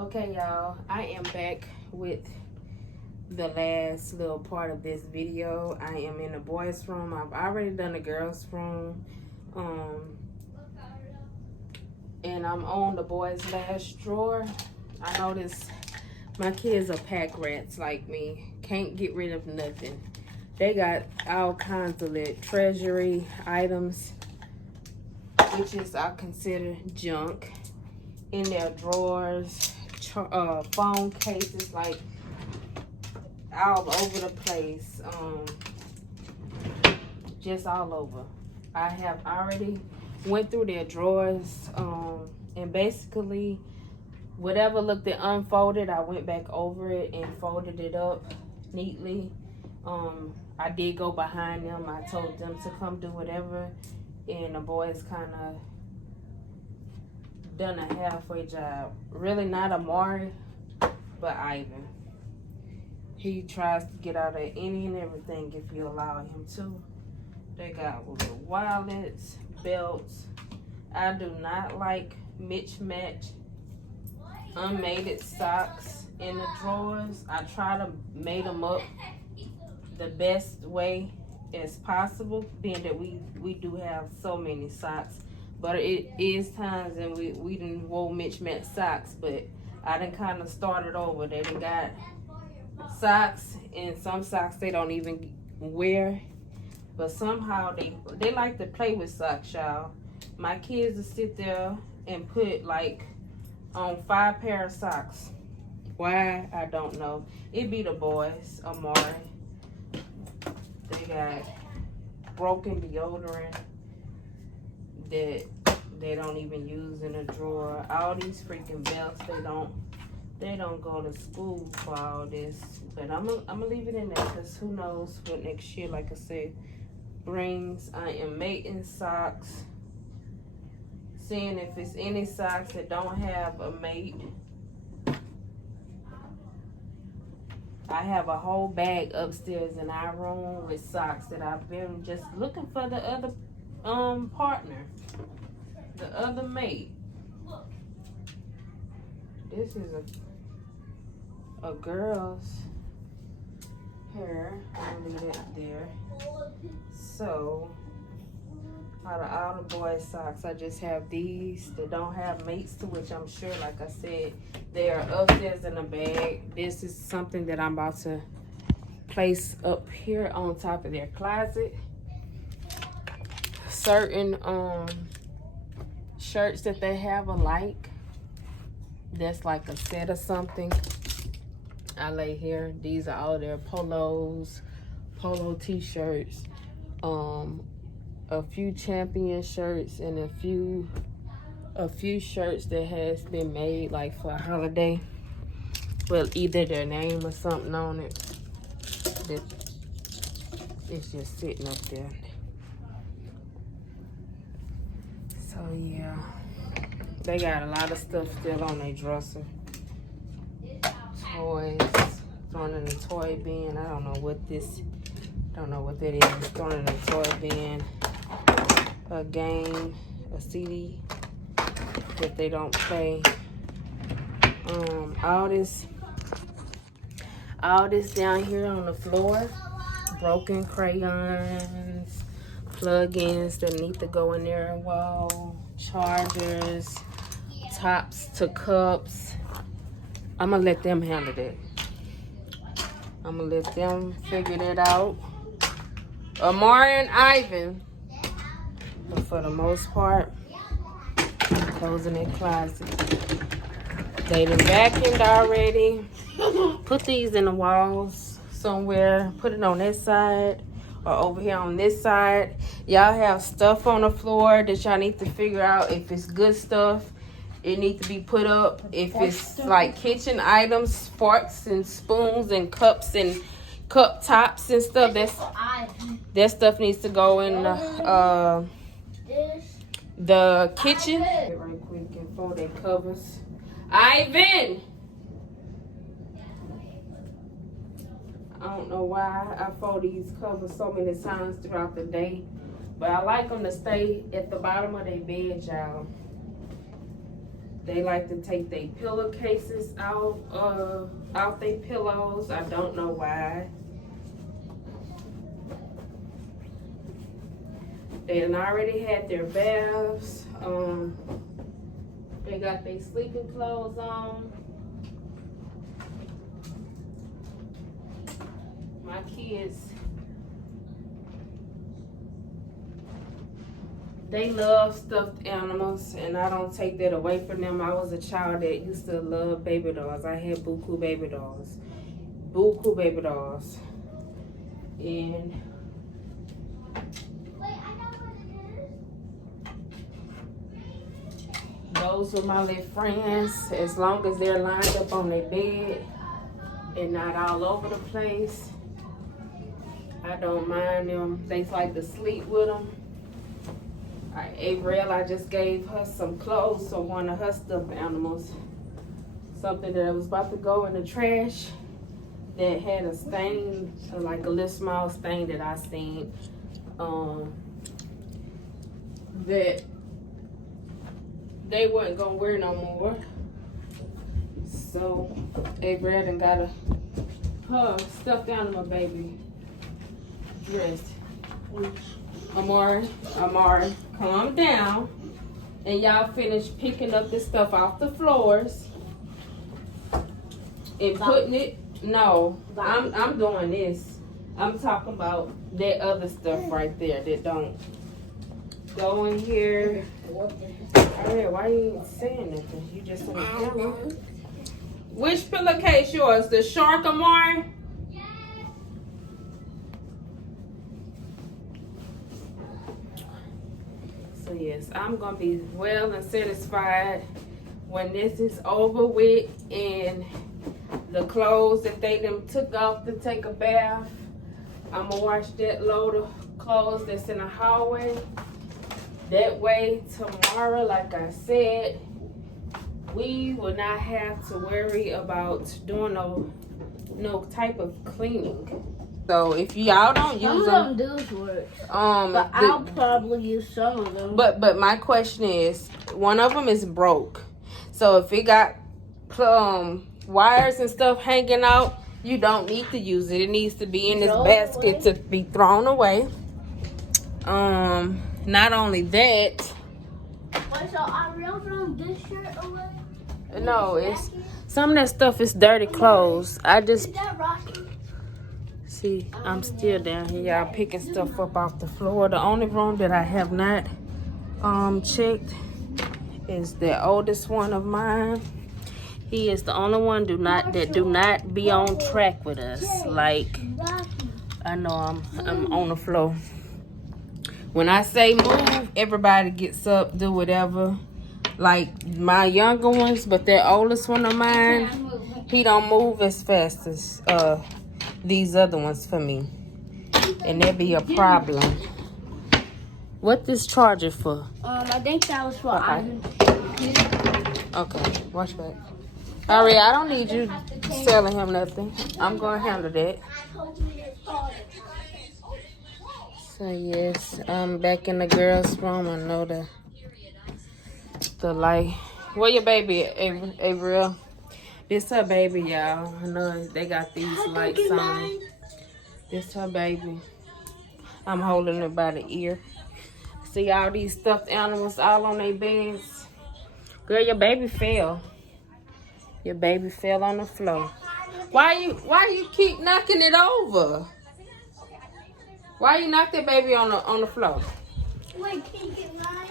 Okay, y'all, I am back with the last little part of this video. I am in the boys' room. I've already done the girls' room. And I'm on the boys' last drawer. I noticed my kids are pack rats like me. Can't get rid of nothing. They got all kinds of little treasury items, which is I consider junk, in their drawers, phone cases, like all over the place, just all over. I have already went through their drawers, and basically whatever looked unfolded, I went back over it and folded it up neatly. I did go behind them. I told them to come do whatever, and the boys kind of done a halfway job. Really not Amari, but Ivan. He tries to get out of any and everything if you allow him to. They got little wallets, belts. I do not like mismatch unmated socks in the drawers. I try to mate them up the best way as possible, being that we do have so many socks. But it is times and we done wore mismatched socks, but I done kind of started over. They done got socks, and some socks they don't even wear, but somehow they like to play with socks, y'all. My kids will sit there and put like on 5 pair of socks. Why? I don't know. It be the boys, Amari. They got broken deodorant that they don't even use in a drawer. All these freaking belts, they don't go to school for all this. But I'm gonna leave it in there, because who knows what next year, like I said, brings. I am mating socks, seeing if it's any socks that don't have a mate. I have a whole bag upstairs in our room with socks that I've been just looking for the other partner, the other mate. This is a girl's hair. I'm gonna leave it there. So out of all the boys' socks, I just have these that don't have mates, to which I'm sure, like I said, they are upstairs in a bag. This is something that I'm about to place up here on top of their closet. Certain shirts that they have alike, that's like a set or something, I lay here. These are all their polos, polo t-shirts, a few champion shirts, and a few shirts that has been made like for a holiday, well, either their name or something on it. That it's just sitting up there. So yeah, they got a lot of stuff still on their dresser. Toys, thrown in the toy bin. I don't know what that is. Thrown in the toy bin. A game, a CD that they don't play. All this down here on the floor. Broken crayons, plug-ins that need to go in their wall, chargers, tops to cups. I'm gonna let them handle that. I'm gonna let them figure that out. Amari and Ivan, but for the most part, closing their closet. They done vacuumed already. Put these in the walls somewhere. Put it on this side or over here on this side. Y'all have stuff on the floor that y'all need to figure out if it's good stuff. It needs to be put up. If it's like kitchen items, forks and spoons and cups and cup tops and stuff, that stuff needs to go in the kitchen. Right quick and fold their covers. Ivan! I don't know why I fold these covers so many times throughout the day, but I like them to stay at the bottom of their bed, y'all. They like to take their pillowcases out their pillows. I don't know why. They done already had their baths. They got their sleeping clothes on. My kids, they love stuffed animals, and I don't take that away from them. I was a child that used to love baby dolls. I had buku baby dolls. Buku baby dolls. And those were my little friends, as long as they're lined up on their bed and not all over the place. I don't mind them. They like to sleep with them. Avril, I just gave her some clothes for one of her stuffed animals. Something that was about to go in the trash that had a stain, like a little small stain that I seen. That they wasn't gonna wear no more. So Avril done got her stuffed animal baby dressed. Amari, calm down. And y'all finish picking up this stuff off the floors and putting it. No, I'm doing this. I'm talking about that other stuff right there that don't go in here. Alright, why you ain't saying nothing? You just on the camera. Which pillowcase yours? The shark, Amari? So yes, I'm gonna be well and satisfied when this is over with, and the clothes that they them took off to take a bath, I'm gonna wash that load of clothes that's in the hallway. That way tomorrow, like I said, we will not have to worry about doing no type of cleaning. So if y'all don't use them, but I'll probably use some of them. But my question is, one of them is broke. So if it got wires and stuff hanging out, you don't need to use it. It needs to be in this basket to be thrown away. Not only that. Wait, so are we throwing this shirt away? No, it's some of that stuff is dirty clothes. I just Is that Rocky? see, I'm still down here, y'all, picking stuff up off the floor. The only room that I have not checked is the oldest one of mine. He is the only one that do not be on track with us. Like, I know I'm on the floor. When I say move, everybody gets up, do whatever. Like my younger ones, but the oldest one of mine, he don't move as fast as these other ones for me. And that be a problem. What this charger for? I think that was for Ivan. Okay, watch back. Alright, I don't need you selling him nothing. I'm gonna handle that. So yes, I'm back in the girls' room. I know the light. Where your baby at, Avril? This her baby, y'all. I know they got these lights on. This her baby. I'm holding it by the ear. See all these stuffed animals all on their beds. Girl, your baby fell. Your baby fell on the floor. Why you keep knocking it over? Why you knock that baby on the floor? Wait, can you get mine?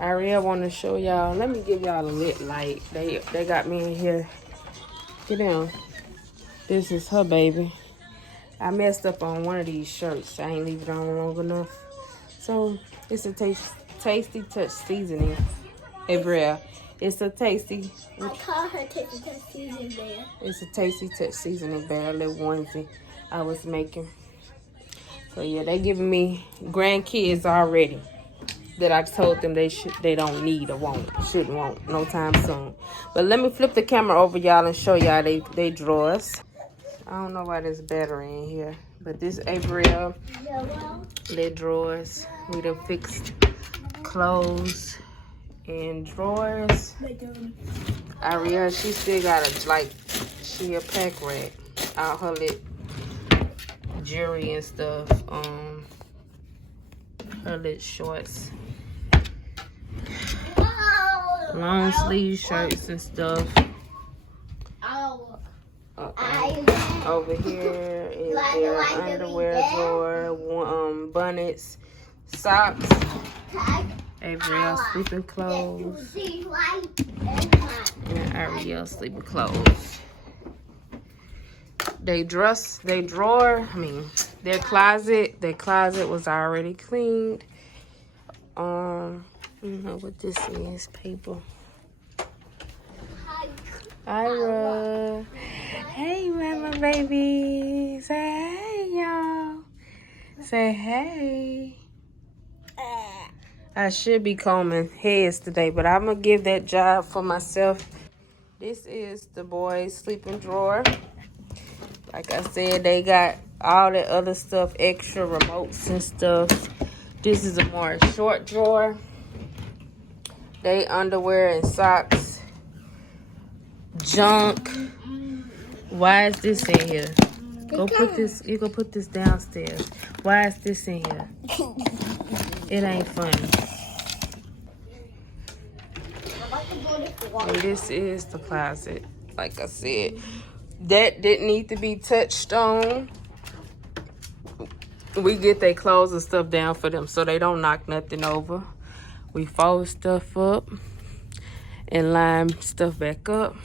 Ariel want to show y'all. Let me give y'all a lit light. They got me in here. Get down. This is her baby. I messed up on one of these shirts. I ain't leave it on long enough. So it's a tasty touch seasoning. Avril. It's a tasty. I call her Tasty Touch Seasoning Bear. It's a tasty touch seasoning bear, a little onesie I was making. So yeah, they giving me grandkids already that I told them they don't need or shouldn't want no time soon. But let me flip the camera over y'all and show y'all they drawers. I don't know why there's battery in here, but this Avril, their drawers. We done fixed clothes in drawers. Ariel, she still got she a pack rat. All her little jewelry and stuff. Her little shorts. Long sleeve shirts and stuff. Over here is their underwear drawer, bonnets, socks, Ariel's sleeping clothes, and Ariel's sleeping clothes. Their closet was already cleaned. I don't know what this is, paper. Ira. Hey, mama baby. Say hey, y'all. Say hey. I should be combing heads today, but I'm going to give that job for myself. This is the boys' sleeping drawer. Like I said, they got all that other stuff, extra remotes and stuff. This is a more short drawer. They underwear and socks. Junk. Why is this in here? Go put this. You go put this downstairs. Why is this in here? It ain't funny. And this is the closet. Like I said, that didn't need to be touched on. We get their clothes and stuff down for them so they don't knock nothing over. We fold stuff up and line stuff back up.